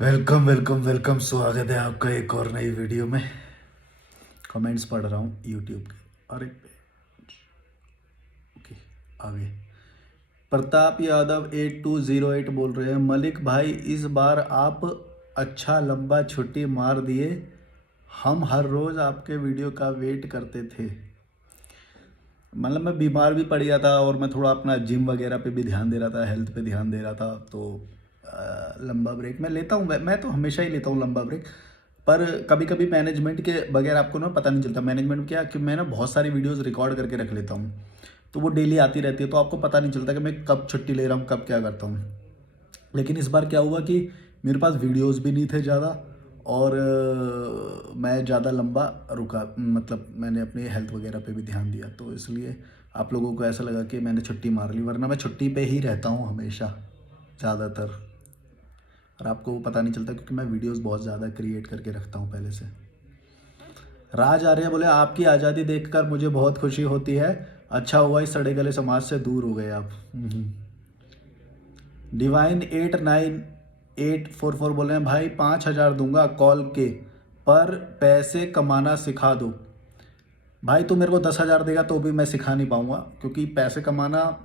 Welcome welcome welcome, स्वागत है आपका एक और नई वीडियो में। कमेंट्स पढ़ रहा हूँ यूट्यूब के। अरे ओके, आगे। प्रताप यादव 8208 बोल रहे हैं, मलिक भाई इस बार आप अच्छा लंबा छुट्टी मार दिए। हम हर रोज़ आपके वीडियो का वेट करते थे। मतलब मैं बीमार भी पड़ गया था और मैं थोड़ा अपना जिम वगैरह पे भी ध्यान दे रहा था, हेल्थ पे ध्यान दे रहा था। तो लंबा ब्रेक मैं लेता हूँ। मैं तो हमेशा ही लेता हूँ लंबा ब्रेक। पर कभी कभी मैनेजमेंट के बगैर आपको ना पता नहीं चलता। मैनेजमेंट में क्या कि मैं ना बहुत सारी वीडियोस रिकॉर्ड करके रख लेता हूँ, तो वो डेली आती रहती है, तो आपको पता नहीं चलता कि मैं कब छुट्टी ले रहा हूँ, कब क्या करता हूँ। लेकिन इस बार क्या हुआ कि मेरे पास वीडियोस भी नहीं थे ज़्यादा, और मैं ज़्यादा लंबा रुका, मतलब मैंने अपनी हेल्थ वगैरह पे भी ध्यान दिया, तो इसलिए आप लोगों को ऐसा लगा कि मैंने छुट्टी मार ली, वरना मैं छुट्टी पे ही रहता हूँ हमेशा ज़्यादातर। और आपको वो पता नहीं चलता क्योंकि मैं वीडियोस बहुत ज़्यादा क्रिएट करके रखता हूँ पहले से। राज आर्य बोले, आपकी आज़ादी देखकर मुझे बहुत खुशी होती है। अच्छा हुआ इस सड़े गले समाज से दूर हो गए आप। डिवाइन 89844 बोल रहे हैं, भाई 5,000 दूंगा कॉल के, पर पैसे कमाना सिखा दो। भाई तू मेरे को 10,000 देगा तो भी मैं सिखा नहीं पाऊंगा, क्योंकि पैसे कमाना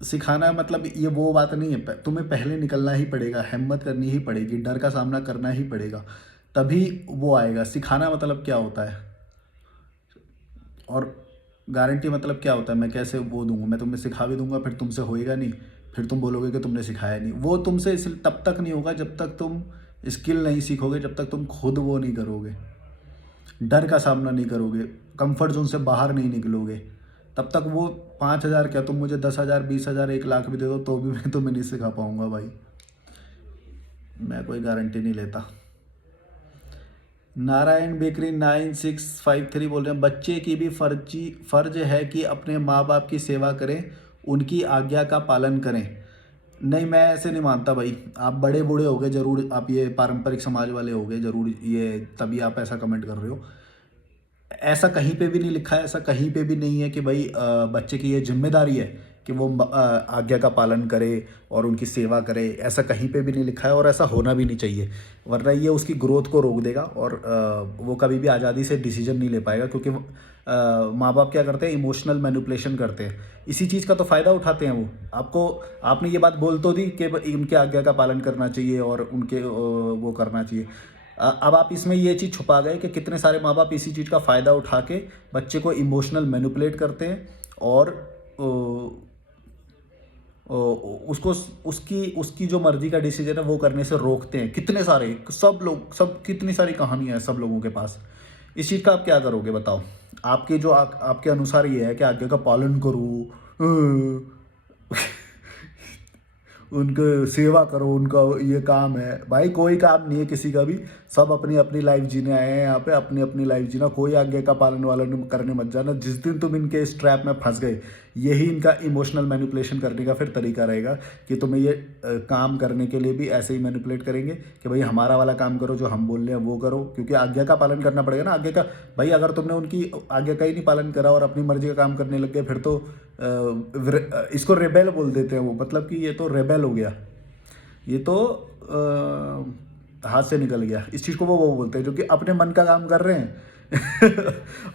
सिखाना मतलब ये वो बात नहीं है। तुम्हें पहले निकलना ही पड़ेगा, हिम्मत करनी ही पड़ेगी, डर का सामना करना ही पड़ेगा, तभी वो आएगा। सिखाना मतलब क्या होता है, और गारंटी मतलब क्या होता है, मैं कैसे वो दूंगा। मैं तुम्हें सिखा भी दूंगा, फिर तुमसे होएगा नहीं, फिर तुम बोलोगे कि तुमने सिखाया नहीं। वो तुमसे इस तब तक नहीं होगा जब तक तुम स्किल नहीं सीखोगे, जब तक तुम खुद वो नहीं करोगे, डर का सामना नहीं करोगे, कंफर्ट जोन से बाहर नहीं निकलोगे, तब तक वो 5,000 क्या, तुम मुझे 10,000 20,000 1 लाख भी दे दो तो भी मैं तुम्हें नहीं सिखा पाऊंगा भाई। मैं कोई गारंटी नहीं लेता। नारायण बेकरी 9653 बोल रहे हैं, बच्चे की भी फर्ज है कि अपने माँ बाप की सेवा करें, उनकी आज्ञा का पालन करें। नहीं, मैं ऐसे नहीं मानता भाई। आप बड़े बूढ़े हो गए जरूर, आप ये पारंपरिक समाज वाले हो गए जरूर, ये तभी आप ऐसा कमेंट कर रहे हो। ऐसा कहीं पे भी नहीं लिखा है, ऐसा कहीं पे भी नहीं है कि भाई बच्चे की ये जिम्मेदारी है कि वो आज्ञा का पालन करे और उनकी सेवा करे। ऐसा कहीं पे भी नहीं लिखा है और ऐसा होना भी नहीं चाहिए, वरना ये उसकी ग्रोथ को रोक देगा और वो कभी भी आज़ादी से डिसीजन नहीं ले पाएगा। क्योंकि माँ बाप क्या करते हैं, इमोशनल मैनिपुलेशन करते हैं, इसी चीज़ का तो फ़ायदा उठाते हैं वो। आपको आपने ये बात बोल तो दी कि उनके आज्ञा का पालन करना चाहिए और उनके वो करना चाहिए। अब आप इसमें ये चीज़ छुपा गए कि कितने सारे माँ बाप इसी चीज़ का फ़ायदा उठा के बच्चे को इमोशनल मैनिपुलेट करते हैं और उसको उसकी उसकी जो मर्जी का डिसीजन है वो करने से रोकते हैं। कितने सारे सब लोग, सब कितनी सारी कहानियां हैं सब लोगों के पास। इस चीज़ का आप क्या करोगे बताओ। आपके जो आपके अनुसार ये है कि आज्ञा का पालन करो, उनको सेवा करो, उनका ये काम है। भाई कोई काम नहीं है किसी का भी, सब अपनी अपनी लाइफ जीने आए हैं यहाँ पे, अपनी अपनी लाइफ जीना। कोई आज्ञा का पालन वालन करने मत जाना। जिस दिन तुम इनके इस ट्रैप में फंस गए, यही इनका इमोशनल मैनिपुलेशन करने का फिर तरीका रहेगा कि तुम्हें ये काम करने के लिए भी ऐसे ही मैनिपुलेट करेंगे कि भाई हमारा वाला काम करो, जो हम बोल रहे हैं वो करो, क्योंकि आज्ञा का पालन करना पड़ेगा ना। आज्ञा का भाई, अगर तुमने उनकी आज्ञा का ही नहीं पालन करा और अपनी मर्जी का काम करने लग गए, फिर तो इसको रेबेल बोल देते हैं वो, मतलब कि ये तो रेबेल हो गया, ये तो हाथ से निकल गया। इस चीज़ को वो बोलते हैं जो कि अपने मन का काम कर रहे हैं।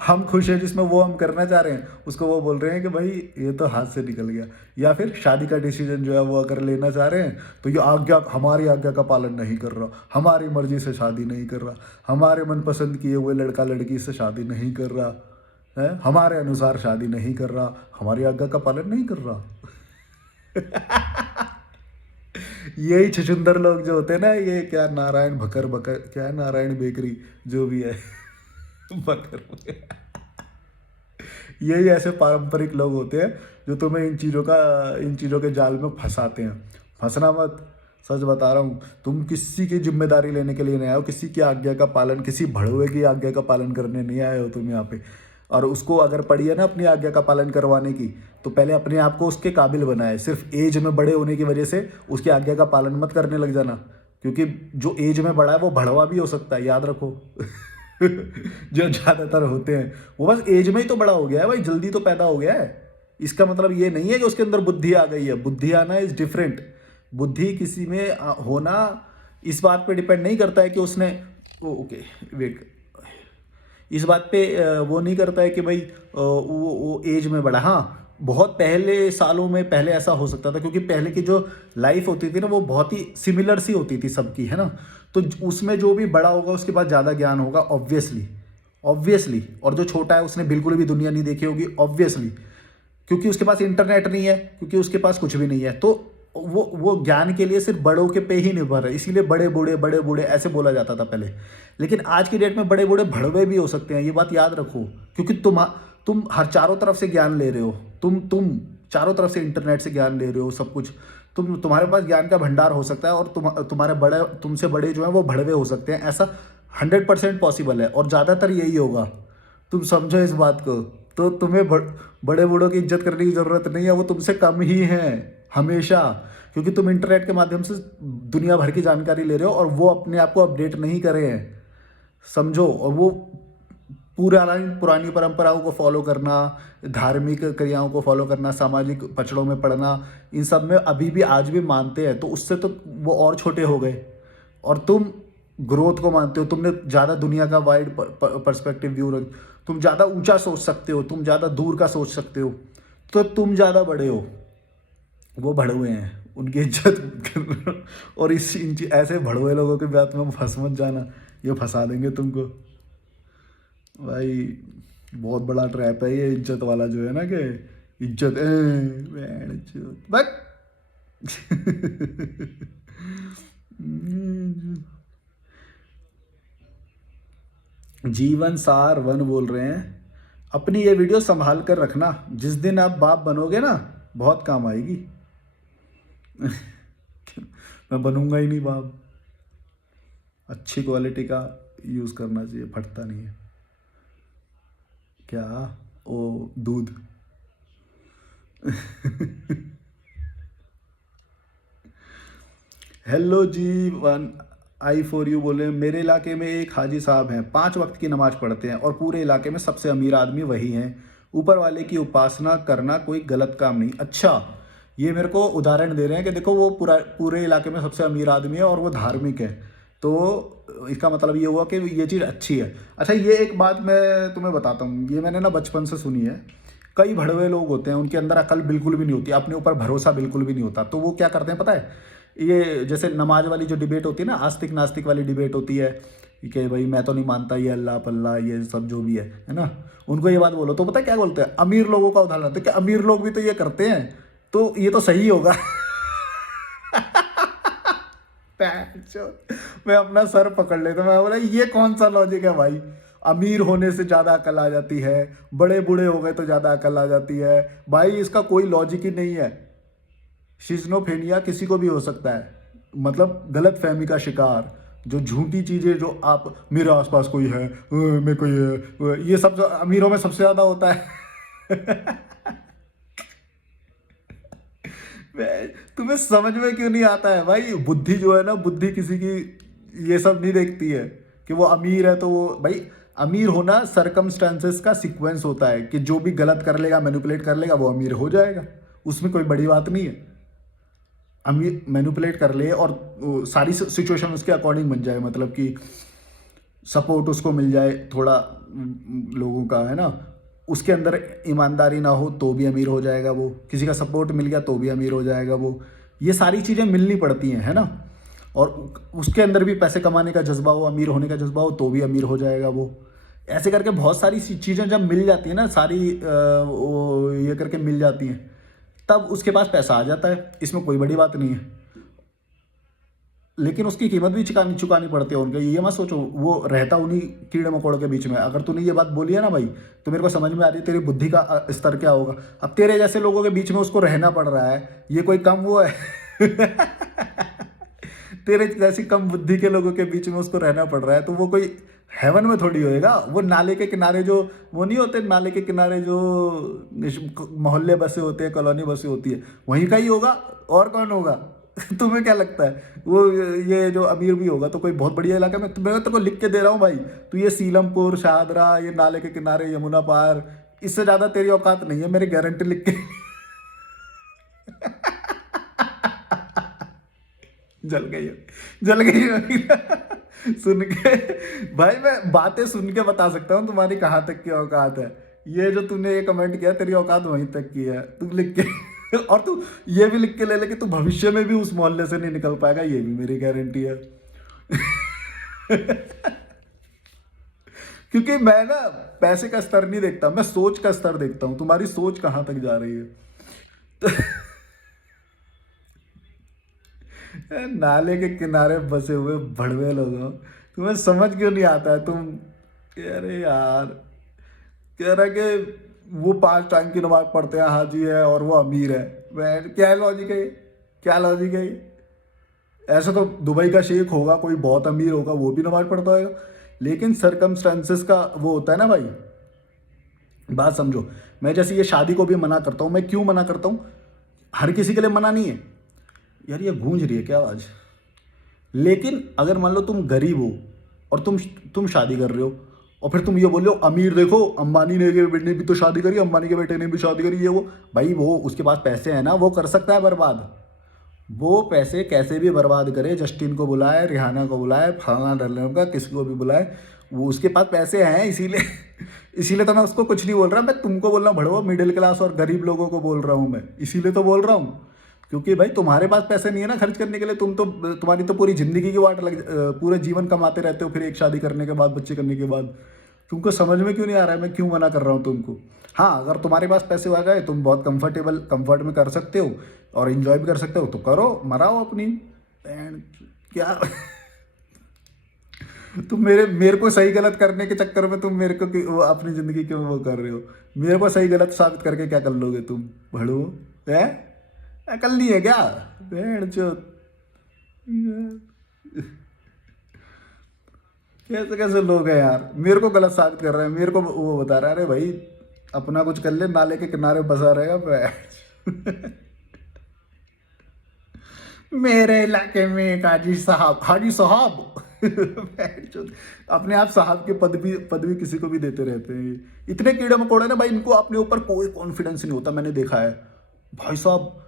हम खुश हैं जिसमें वो हम करना चाह रहे हैं, उसको वो बोल रहे हैं कि भाई ये तो हाथ से निकल गया। या फिर शादी का डिसीजन जो है वो अगर लेना चाह रहे हैं तो ये आज्ञा, हमारी आज्ञा का पालन नहीं कर रहा, हमारी मर्जी से शादी नहीं कर रहा, हमारे मनपसंद किए हुए लड़का लड़की से शादी नहीं कर रहा है, हमारे अनुसार शादी नहीं कर रहा, हमारी आज्ञा का पालन नहीं कर रहा। यही छछुंदर लोग जो होते हैं ना, ये क्या नारायण भकर बकर, क्या है नारायण बेकरी जो भी है, बकर, यही ऐसे पारंपरिक लोग होते हैं जो तुम्हें इन चीज़ों के जाल में फंसाते हैं। फंसना मत, सच बता रहा हूँ। तुम किसी की जिम्मेदारी लेने के लिए नहीं आए हो, किसी की आज्ञा का पालन, किसी भड़वे की आज्ञा का पालन करने नहीं आए हो तुम यहाँ पे। और उसको अगर पड़ी है ना अपनी आज्ञा का पालन करवाने की, तो पहले अपने आप को उसके काबिल बनाए। सिर्फ एज में बड़े होने की वजह से उसकी आज्ञा का पालन मत करने लग जाना, क्योंकि जो एज में बड़ा है वो भड़वा भी हो सकता है, याद रखो। जो ज़्यादातर होते हैं वो बस एज में ही तो बड़ा हो गया है भाई, जल्दी तो पैदा हो गया है। इसका मतलब ये नहीं है कि उसके अंदर बुद्धि आ गई है। बुद्धि आना इज डिफरेंट। बुद्धि किसी में होना इस बात पे डिपेंड नहीं करता है कि उसने ओके वेट, इस बात पे वो नहीं करता है कि भाई वो एज में बड़ा। हाँ, बहुत पहले सालों में पहले ऐसा हो सकता था, क्योंकि पहले की जो लाइफ होती थी ना वो बहुत ही सिमिलर सी होती थी सबकी, है ना। तो उसमें जो भी बड़ा होगा उसके पास ज़्यादा ज्ञान होगा, ऑब्वियसली ऑब्वियसली। और जो छोटा है उसने बिल्कुल भी दुनिया नहीं देखी होगी, ऑब्वियसली, क्योंकि उसके पास इंटरनेट नहीं है, क्योंकि उसके पास कुछ भी नहीं है। तो वो ज्ञान के लिए सिर्फ बड़ों के पे ही निर्भर है, इसीलिए बड़े बूढ़े ऐसे बोला जाता था पहले। लेकिन आज की डेट में बड़े बूढ़े भड़वे भी हो सकते हैं, ये बात याद रखो, क्योंकि तुम हर चारों तरफ से ज्ञान ले रहे हो, तुम चारों तरफ से इंटरनेट से ज्ञान ले रहे हो, सब कुछ तुम्हारे पास ज्ञान का भंडार हो सकता है, और तुम्हारे बड़े तुमसे बड़े जो हैं वो भड़वे हो सकते हैं, ऐसा 100% पॉसिबल है, और ज़्यादातर यही होगा। तुम समझो इस बात को। तो तुम्हें बड़े बूढ़ों की इज्जत करने की ज़रूरत नहीं है, वो तुमसे कम ही हैं हमेशा, क्योंकि तुम इंटरनेट के माध्यम से दुनिया भर की जानकारी ले रहे हो, और वो अपने आप को अपडेट नहीं करे हैं, समझो। और वो पुरानी पुरानी परंपराओं को फॉलो करना, धार्मिक क्रियाओं को फॉलो करना, सामाजिक पचड़ों में पड़ना, इन सब में अभी भी आज भी मानते हैं, तो उससे तो वो और छोटे हो गए। और तुम ग्रोथ को मानते हो, तुमने ज़्यादा दुनिया का वाइड पर्सपेक्टिव व्यू रख, तुम ज़्यादा ऊंचा सोच सकते हो, तुम ज़्यादा दूर का सोच सकते हो, तो तुम ज़्यादा बड़े हो। वो भड़वे हैं, उनकी इज्जत मत करना। और ऐसे भड़वे लोगों के बात में फंस मत जाना, ये फंसा देंगे तुमको भाई। बहुत बड़ा ट्रैप है ये इज्जत वाला, जो है ना कि इज्जत बट जीवन सार वन बोल रहे हैं, अपनी ये वीडियो संभाल कर रखना, जिस दिन आप बाप बनोगे ना बहुत काम आएगी। मैं बनूंगा ही नहीं बाप। अच्छी क्वालिटी का यूज़ करना चाहिए, फटता नहीं है। क्या ओ दूध। हेलो जी वन आई फॉर यू बोले, मेरे इलाके में एक हाजी साहब हैं, 5 वक्त की नमाज पढ़ते हैं, और पूरे इलाके में सबसे अमीर आदमी वही हैं। ऊपर वाले की उपासना करना कोई गलत काम नहीं। अच्छा, ये मेरे को उदाहरण दे रहे हैं कि देखो वो पूरे इलाके में सबसे अमीर आदमी है और वो धार्मिक है, तो इसका मतलब ये हुआ कि ये चीज़ अच्छी है। अच्छा, ये एक बात मैं तुम्हें बताता हूँ, ये मैंने ना बचपन से सुनी है। कई भड़वे लोग होते हैं, उनके अंदर अकल बिल्कुल भी नहीं होती, अपने ऊपर भरोसा बिल्कुल भी नहीं होता, तो वो क्या करते हैं पता है, ये जैसे नमाज वाली जो डिबेट होती है ना, आस्तिक नास्तिक वाली डिबेट होती है कि भाई मैं तो नहीं मानता ये अल्लाह पल्ला ये सब जो भी है ना, उनको ये बात बोलो तो पता है क्या बोलते हैं, अमीर लोगों का उदाहरण देते हैं कि अमीर लोग भी तो ये करते हैं, तो ये तो सही होगा। मैं अपना सर पकड़ लेता, मैं बोला ये कौन सा लॉजिक है भाई, अमीर होने से ज़्यादा अकल आ जाती है, बड़े बूढ़े हो गए तो ज़्यादा अकल आ जाती है, भाई इसका कोई लॉजिक ही नहीं है। शिज़्नोफ्रेनिया किसी को भी हो सकता है, मतलब गलत फहमी का शिकार, जो झूठी चीज़ें जो आप मेरे आसपास कोई है मेरे को ये सब अमीरों में सबसे ज़्यादा होता है। तुम्हें समझ में क्यों नहीं आता है भाई, बुद्धि जो है ना, बुद्धि किसी की ये सब नहीं देखती है कि वो अमीर है तो वो भाई, अमीर होना सरकमस्टांसेस का सीक्वेंस होता है कि जो भी गलत कर लेगा, मैनिपुलेट कर लेगा, वो अमीर हो जाएगा, उसमें कोई बड़ी बात नहीं है। अमीर मैनिपुलेट कर ले और सारी सिचुएशन उसके अकॉर्डिंग बन जाए, मतलब कि सपोर्ट उसको मिल जाए थोड़ा लोगों का, है ना, उसके अंदर ईमानदारी ना हो तो भी अमीर हो जाएगा वो, किसी का सपोर्ट मिल गया तो भी अमीर हो जाएगा वो, ये सारी चीज़ें मिलनी पड़ती हैं, है ना। और उसके अंदर भी पैसे कमाने का जज्बा हो, अमीर होने का जज्बा हो तो भी अमीर हो जाएगा वो। ऐसे करके बहुत सारी चीज़ें जब मिल जाती हैं ना, सारी वो ये करके मिल जाती हैं, तब उसके पास पैसा आ जाता है, इसमें कोई बड़ी बात नहीं है। लेकिन उसकी कीमत भी चुकानी पड़ती है उनको, ये मत सोचो वो रहता उन्हीं कीड़े मकोड़ों के बीच में। अगर तूने ये बात बोली है ना भाई, तो मेरे को समझ में आ रही है तेरी बुद्धि का स्तर क्या होगा। अब तेरे जैसे लोगों के बीच में उसको रहना पड़ रहा है, ये कोई कम वो है। तेरे जैसी कम बुद्धि के लोगों के बीच में उसको रहना पड़ रहा है, तो वो कोई हेवन में थोड़ी होएगा। वो नाले के किनारे जो वो नहीं होते, नाले के किनारे जो मोहल्ले बसे होते हैं, कॉलोनी बसे होती है, वहीं का ही होगा, और कौन होगा। तुम्हें क्या लगता है वो ये जो अमीर भी होगा तो कोई बहुत बढ़िया इलाके में, मैं तो को लिख के दे रहा हूँ भाई, तो ये सीलमपुर, शाहदरा, ये नाले के किनारे, यमुना पार, इससे ज़्यादा तेरी औकात नहीं है, मेरी गारंटी लिख के। जल गई हो, जल गई हो। सुन के भाई मैं बातें सुन के बता सकता हूँ तुम्हारी कहाँ तक की औकात है। ये जो तूने ये कमेंट किया तेरी औकात वहीं तक की है, तू लिख के और तू ये भी लिख के ले ले कि तू भविष्य में भी उस मोहल्ले से नहीं निकल पाएगा, ये भी मेरी गारंटी है। क्योंकि मैं ना पैसे का स्तर नहीं देखता, मैं सोच का स्तर देखता हूँ, तुम्हारी सोच कहाँ तक जा रही है। नाले के किनारे बसे हुए भड़वे लोग हो, तुम्हें समझ क्यों नहीं आता है तुम। अरे यार, कह रहा कि वो 5 टाइम की नमाज पढ़ते हैं हाजी है और वो अमीर है। मैं क्या लॉजिक है ये? क्या लॉजिक है ये? ऐसा तो दुबई का शेख होगा, कोई बहुत अमीर होगा, वो भी नमाज पढ़ता होगा, लेकिन सरकमस्टांसेस का वो होता है ना भाई। बात समझो, मैं जैसे ये शादी को भी मना करता हूँ, मैं क्यों मना करता हूँ? हर किसी के लिए मना नहीं है। यार ये गूंज रही है क्या आवाज़? लेकिन अगर मान लो तुम गरीब हो और तुम शादी कर रहे हो और फिर तुम ये बोल रहे हो अमीर देखो अंबानी ने भी तो शादी करी, अंबानी के बेटे ने भी शादी करी, ये वो भाई वो उसके पास पैसे हैं ना, वो कर सकता है बर्बाद। वो पैसे कैसे भी बर्बाद करे, जस्टिन को बुलाए, रिहाना को बुलाए, फलाना डरने का किसी को भी बुलाए, वो उसके पास पैसे हैं इसीलिए। इसीलिए तो मैं उसको कुछ नहीं बोल रहा, मैं तुमको बोल रहा हूँ भड़ो, मिडिल क्लास और गरीब लोगों को बोल रहा हूँ मैं, इसीलिए तो बोल रहा हूँ। क्योंकि भाई तुम्हारे पास पैसे नहीं है ना खर्च करने के लिए, तुम्हारी तो पूरी जिंदगी की वाट पूरे जीवन कमाते रहते हो, फिर एक शादी करने के बाद, बच्चे करने के बाद। तुमको समझ में क्यों नहीं आ रहा है मैं क्यों मना कर रहा हूँ तुमको? हाँ, अगर तुम्हारे पास पैसे आ गए, तुम बहुत कंफर्ट में कर सकते हो और इन्जॉय भी कर सकते हो, तो करो, मराओ अपनी क्या। तुम मेरे को सही गलत करने के चक्कर में तुम मेरे को वो अपनी ज़िंदगी क्यों वो कर रहे हो? मेरे को सही गलत साबित करके क्या कर लोगे तुम भड़ो? है अकल नहीं है क्या? भेड़ चो, कैसे कैसे लोग हैं यार, मेरे को गलत साबित कर रहे हैं, मेरे को वो बता रहा है अरे भाई अपना कुछ कर ले, नाले के किनारे बसा रहेगा बैठ। मेरे इलाके में एक हाजी साहब। बैठ चोद। अपने आप साहब के पद भी किसी को भी देते रहते हैं इतने कीड़े मकोड़े ना भाई, इनको अपने ऊपर कोई कॉन्फिडेंस नहीं होता, मैंने देखा है भाई साहब।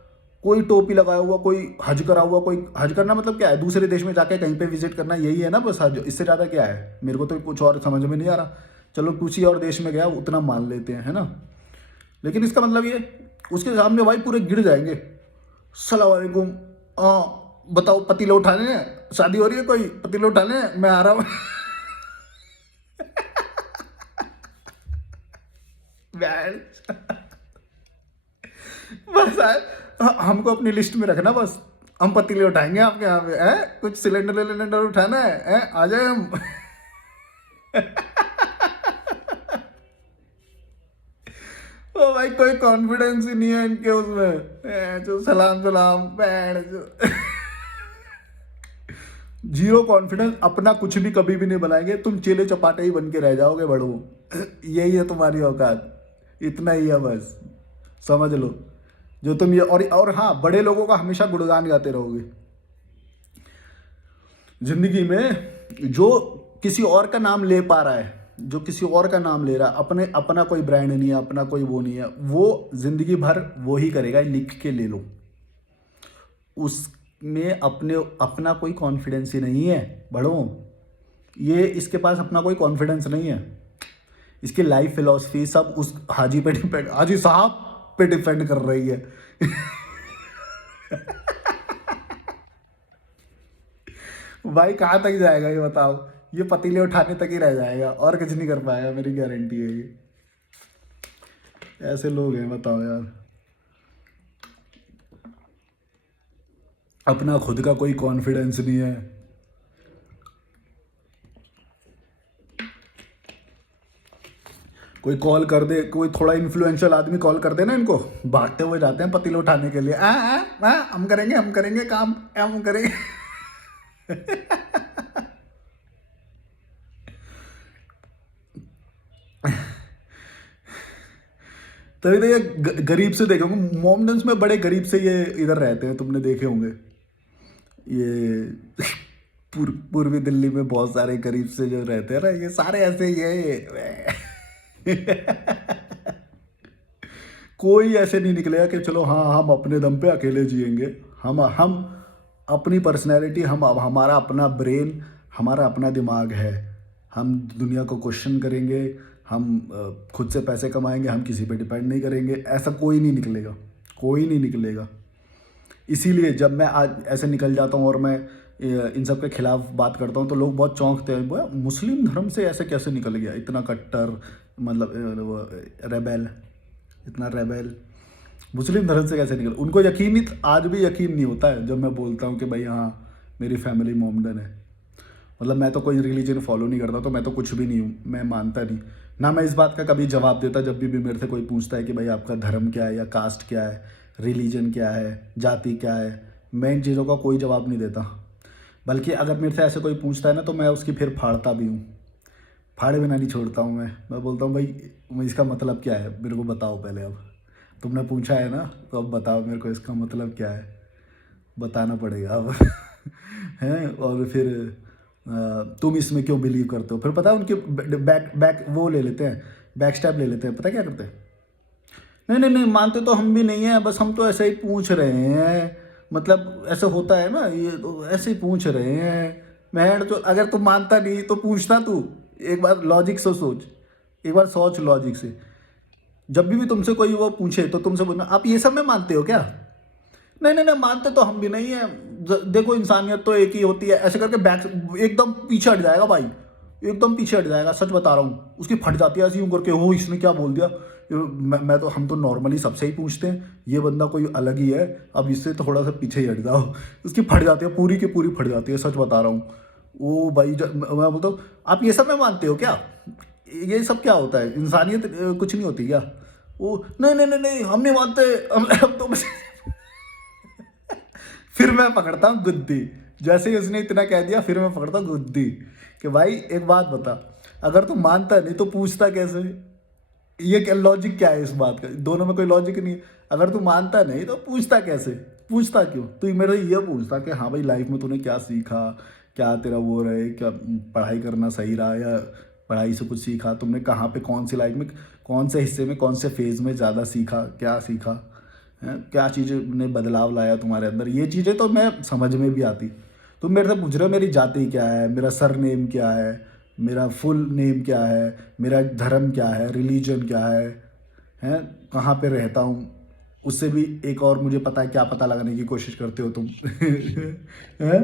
कोई टोपी लगाया हुआ, कोई हज करा हुआ, कोई हज करना मतलब क्या है, दूसरे देश में जाके कहीं पे विजिट करना, यही है ना बस हज, इससे ज़्यादा क्या है? मेरे को तो कुछ और समझ में नहीं आ रहा। चलो किसी और देश में गया उतना मान लेते हैं, है ना, लेकिन इसका मतलब ये उसके सामने भाई पूरे गिर जाएंगे। सलाम वालेकुम, बताओ पतीले उठाने हैं, शादी हो रही है कोई, पतीले उठाने हैं, मैं आ रहा हूँ। बस यार, हमको अपनी लिस्ट में रखना बस, हम पतीले उठाएंगे आपके यहाँ पे है, कुछ सिलेंडर उठाना है आ जाए हम। ओ भाई कोई कॉन्फिडेंस ही नहीं है इनके उसमें, जो सलाम सलाम बैंड जो। जीरो कॉन्फिडेंस, अपना कुछ भी कभी भी नहीं बनाएंगे, तुम चेले चपाटे ही बन के रह जाओगे बड़ू। यही है तुम्हारी औकात, इतना ही है बस, समझ लो। जो तुम ये और हाँ, बड़े लोगों का हमेशा गुणगान गाते रहोगे जिंदगी में। जो किसी और का नाम ले पा रहा है, जो किसी और का नाम ले रहा है, अपना कोई ब्रांड नहीं है, अपना कोई वो नहीं है, वो जिंदगी भर वो ही करेगा, लिख के ले लो। उसमें अपना कोई कॉन्फिडेंस ही नहीं है बड़ों, ये इसके पास अपना कोई कॉन्फिडेंस नहीं है। इसकी लाइफ फिलॉसफी सब उस हाजी पे डिपेंड, हाजी साहब पे डिपेंड कर रही है। भाई कहाँ तक जाएगा ये बताओ? ये पतीले उठाने तक ही रह जाएगा और कुछ नहीं कर पाएगा, मेरी गारंटी है ये। ऐसे लोग हैं बताओ यार, अपना खुद का कोई कॉन्फिडेंस नहीं है। कोई कॉल कर दे, कोई थोड़ा इन्फ्लुएंशियल आदमी कॉल कर दे ना, इनको भागते हुए जाते हैं पतीले उठाने के लिए। हम करेंगे काम, हम करेंगे। तभी तो ये गरीब से देखे होंगे, मोमडन्स में बड़े गरीब से ये इधर रहते हैं, तुमने देखे होंगे ये। पूर्वी दिल्ली में बहुत सारे गरीब से जो रहते हैं ना, ये सारे ऐसे ही है। कोई ऐसे नहीं निकलेगा कि चलो हाँ हम अपने दम पे अकेले जिएंगे, हम अपनी पर्सनैलिटी, हम हमारा अपना ब्रेन, हमारा अपना दिमाग है। हम दुनिया को क्वेश्चन करेंगे, हम खुद से पैसे कमाएंगे, हम किसी पे डिपेंड नहीं करेंगे। ऐसा कोई नहीं निकलेगा, कोई नहीं निकलेगा। इसीलिए जब मैं आज ऐसे निकल जाता हूँ और मैं इन सब के खिलाफ बात करता हूँ तो लोग बहुत चौंकते हैं, बोला मुस्लिम धर्म से ऐसे कैसे निकल गया, इतना कट्टर, मतलब रेबेल, इतना रेबेल मुस्लिम धर्म से कैसे निकल। उनको यकीन नहीं, आज भी यकीन नहीं होता है जब मैं बोलता हूँ कि भाई हाँ मेरी फैमिली मोमडन है। मतलब मैं तो कोई रिलीजन फॉलो नहीं करता, तो मैं तो कुछ भी नहीं हूँ, मैं मानता नहीं ना। मैं इस बात का कभी जवाब देता जब भी मेरे से कोई पूछता है कि भाई आपका धर्म क्या है, या कास्ट क्या है, रिलीजन क्या है, जाति क्या है, मैं इन चीज़ों का कोई जवाब नहीं देता। बल्कि अगर मेरे से ऐसे कोई पूछता है ना तो मैं उसकी फिर फाड़ता भी हूँ, फाड़े बिना नहीं छोड़ता हूँ। मैं बोलता हूँ भाई इसका मतलब क्या है, मेरे को बताओ पहले। अब तुमने पूछा है ना, तो अब बताओ मेरे को इसका मतलब क्या है, बताना पड़ेगा अब। हैं, और फिर तुम इसमें क्यों बिलीव करते हो, फिर पता है उनके बैक बैक वो ले लेते हैं, बैक स्टैप ले लेते हैं। पता क्या करते हैं, नहीं नहीं नहीं मानते तो हम भी नहीं हैं, बस हम तो ऐसे ही पूछ रहे हैं, मतलब ऐसे होता है ना, ये तो ऐसे ही पूछ रहे हैं। मैं तो अगर तू मानता नहीं तो पूछता तू, एक बार लॉजिक से सोच, एक बार सोच लॉजिक से। जब भी तुमसे कोई वो पूछे तो तुमसे बोलना आप ये सब में मानते हो क्या, नहीं नहीं नहीं मानते तो हम भी नहीं है, देखो इंसानियत तो एक ही होती है, ऐसे करके बैक एकदम पीछे हट जाएगा भाई, एकदम पीछे हट जाएगा। सच बता रहा हूँ, उसकी फट जाती है ऐसी यूँ करके, हो इसने क्या बोल दिया। मैं तो, हम तो नॉर्मली सबसे ही पूछते हैं, ये बंदा कोई अलग ही है, अब इससे थोड़ा सा पीछे ही हट जाओ। उसकी फट जाती है, पूरी की पूरी फट जाती है, सच बता रहा हूँ। वो भाई मैं बोलता हूँ आप ये सब में मानते हो क्या, ये सब क्या होता है, इंसानियत कुछ नहीं होती क्या। वो नहीं नहीं नहीं नहीं हम नहीं मानते, हम तो फिर मैं पकड़ता हूँ गुद्दी। जैसे ही उसने इतना कह दिया फिर मैं पकड़ता हूँ गुद्दी कि भाई एक बात बता, अगर तू मानता नहीं तो पूछता कैसे। ये क्या लॉजिक, क्या है इस बात का, दोनों में कोई लॉजिक नहीं है। अगर तू मानता नहीं तो पूछता कैसे, पूछता क्यों तू मेरे ये पूछता कि हाँ भाई लाइफ में तूने क्या सीखा, क्या तेरा वो रहे, क्या पढ़ाई करना सही रहा, या पढ़ाई से कुछ सीखा तुमने, कहाँ पे कौन सी लाइफ में कौन से हिस्से में कौन से फेज़ में ज़्यादा सीखा, क्या सीखा है, क्या चीज़ें ने बदलाव लाया तुम्हारे अंदर। ये चीज़ें तो मैं समझ में भी आती। तुम मेरे से पूछ रहे हो मेरी जाति क्या है, मेरा सर नेम क्या है, मेरा फुल नेम क्या है, मेरा धर्म क्या है, रिलीजन क्या है, हैं कहाँ पे रहता हूँ, उससे भी एक और मुझे पता है क्या पता लगाने की कोशिश करते हो तुम। हैं,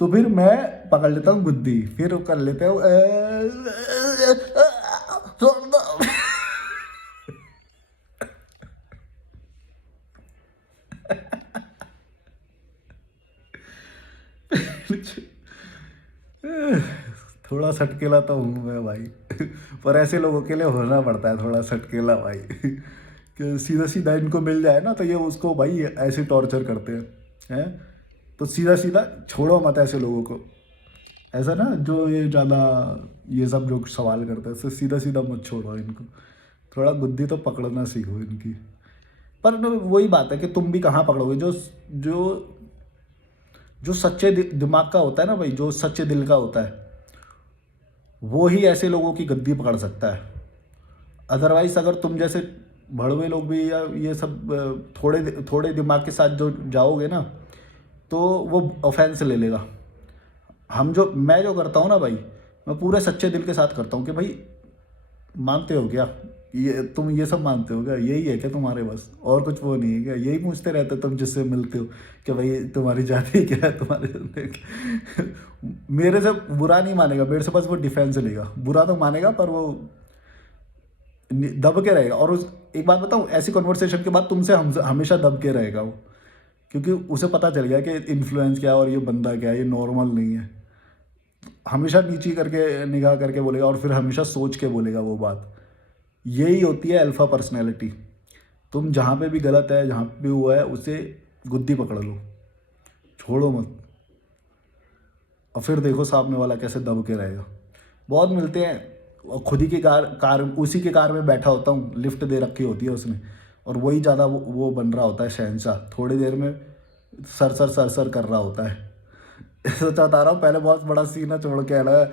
तो फिर मैं पकड़ लेता हूँ बुद्धि, फिर कर लेते हो थोड़ा सटकेला तो हूँ मैं भाई, पर ऐसे लोगों के लिए होना पड़ता है थोड़ा सटकेला भाई। कि सीधा सीधा इनको मिल जाए ना तो ये उसको भाई ऐसे टॉर्चर करते हैं। तो सीधा सीधा छोड़ो मत ऐसे लोगों को, ऐसा ना जो ये ज़्यादा ये सब जो सवाल करते हैं, तो सीधा सीधा मत छोड़ो इनको, थोड़ा बुद्धि तो पकड़ना सीखो इनकी। पर वही बात है कि तुम भी कहाँ पकड़ोगे, जो जो जो सच्चे दिमाग का होता है ना भाई, जो सच्चे दिल का होता है वो ही ऐसे लोगों की गद्दी पकड़ सकता है। अदरवाइज अगर तुम जैसे भड़वे लोग भी, या ये सब थोड़े थोड़े दिमाग के साथ जो जाओगे ना तो वो ऑफेंस ले लेगा। मैं जो करता हूँ ना भाई, मैं पूरे सच्चे दिल के साथ करता हूँ कि भाई मानते हो क्या, ये तुम ये सब मानते हो क्या, यही है क्या तुम्हारे बस, और कुछ वो नहीं है क्या, यही पूछते रहते हो तुम जिससे मिलते हो कि भाई तुम्हारी जाति क्या है, तुम्हारे मेरे से बुरा नहीं मानेगा, मेरे से बस वो डिफेंस लेगा, बुरा तो मानेगा पर वो दब के रहेगा। और उस एक बात बताऊँ, ऐसी कन्वर्सेशन के बाद तुमसे हमेशा दब के रहेगा वो, क्योंकि उसे पता चल गया कि इन्फ्लुएंस क्या है और ये बंदा क्या है, ये नॉर्मल नहीं है। हमेशा नीची करके निगाह करके बोलेगा और फिर हमेशा सोच के बोलेगा वो बात। यही होती है अल्फ़ा पर्सनैलिटी। तुम जहाँ पे भी गलत है, जहाँ पे भी हुआ है, उसे गुद्दी पकड़ लो, छोड़ो मत, और फिर देखो सामने वाला कैसे दब के रहेगा। बहुत मिलते हैं, और खुद ही की कार उसी के कार में बैठा होता हूँ, लिफ्ट दे रखी होती है उसने, और वही ज़्यादा वो बन रहा होता है शहंशाह, थोड़ी देर में सर सर कर रहा होता है। सोचा बता रहा हूँ, पहले बहुत बड़ा सीना छोड़ के आना है,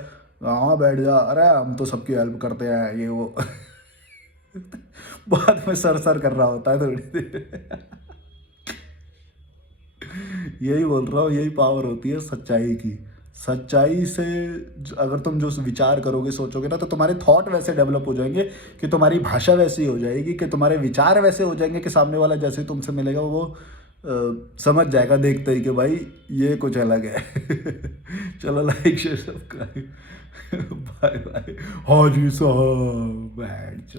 हाँ बैठ जा, अरे हम तो सबकी हेल्प करते हैं ये वो। बाद में सर कर रहा होता है थोड़ी देर। यही बोल रहा हूँ, यही पावर होती है सच्चाई की। सच्चाई से अगर तुम जो विचार करोगे, सोचोगे ना, तो तुम्हारे थॉट वैसे डेवलप हो जाएंगे कि तुम्हारी भाषा वैसी हो जाएगी, कि तुम्हारे विचार वैसे हो जाएंगे कि सामने वाला जैसे ही तुमसे मिलेगा वो समझ जाएगा देखते ही कि भाई ये कुछ अलग है। चलो, like share subscribe. Bye bye. हाँ जी साहब, बैठ।